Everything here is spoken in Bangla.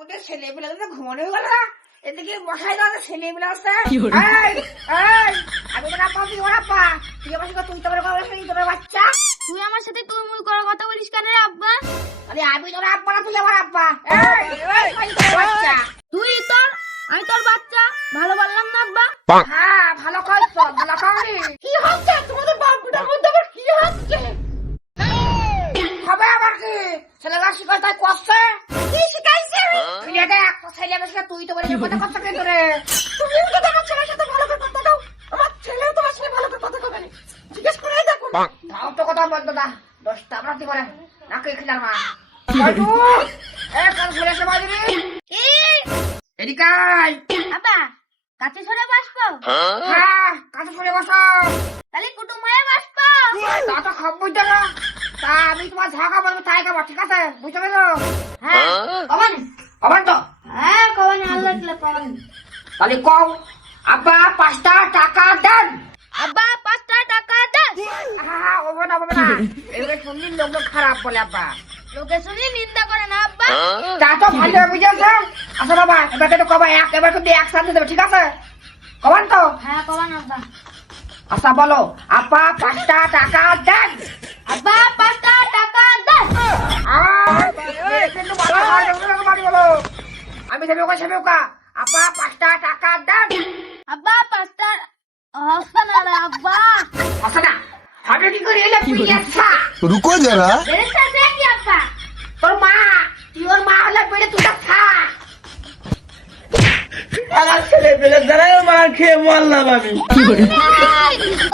ওদের ছেলেবেলা তো ঘুমানো গেল না, এদিকে বসাই দেওয়া ছেলেবেলা আছে। আমি তোর আপা, তুই ওর আপা, তুই আমার সাথে তুই তোমার কথা শুনি তোর বাচ্চা। তুই আমার সাথে তুই মুই করার কথা বলিস কেন রে আব্বা? আরে আমি তোর আপা না, তুই আমার আপা। বাচ্চা তুই তোর, আমি তোর বাচ্চা, ভালো বললাম না আব্বা? হ্যাঁ, ভালো খাইছ, ভালো খাওনি। কি হচ্ছে তোমাদের বাবুটার মধ্যে? আবার কি হচ্ছে? হবে আবার কি? ছেলেরা শিখায় তাই করছে। কি শিখাইছে? তুই দেখ, ছেলে বেশি তুই তো বলে কথা করছে কিন্তু রে। তুমি তো তোমার ছেলের সাথে ভালো করে কথা দাও, আমার ছেলেও তোমার সাথে ভালো করে কথা কবে না, জিজ্ঞেস করে দেখো। তাও তো কথা বলতো না, 10টা রাতি করে নাকি খিলার মা। কাল ঘুরে এসে বাজবি এদিকাই। আব্বা কাছে সরে বসবো? হ্যাঁ, কাছে সরে বসো। তাহলে কুটুম হয়ে বসবো? তা তো খাব বুঝতে না, তা আমি তোমার ঝাঁকা বলবো তাই খাবো, ঠিক আছে? বুঝতে পেরেছো? হ্যাঁ কমান কমান তো। হ্যাঁ কবানি আল্লাহ দিলে কবানি। তাহলে কও, আব্বা 5টা টাকা দেন। আব্বা 5টা টাকা দে। হ্যাঁ, হবে না হবে না, এবারে শুনলি লোক খারাপ বলে আব্বা। লোকে শুনি নিন্দা করে না আব্বা? তা তো ভালো বুঝেছে। আচ্ছা বাবা, এবার তো কবা এবার কিন্তু একসাথে দেবে, ঠিক আছে? কমান তো। হ্যাঁ কবান আব্বা। আচ্ছা বলো, আব্বা 5টা টাকা দেন। আব্বা 5টা টাকা দে। কিন্তু বাবা বাড়ি বলো, আমি দেবে ওকে সেবে ওকা। আব্বা 5টা টাকা দেন। আব্বা 5টা হস্তা না রে আব্বা। আচ্ছা না, আমি কি করি এলে তুই আচ্ছা रुको जरा। বেরেস্তা সে কি আব্বা? তোর মা, তুই ওর মা হলে বেড়ে তুই থাক। আমার ছেলে পেলে দ্বারাই মার খেয়ে মরলাম আমি।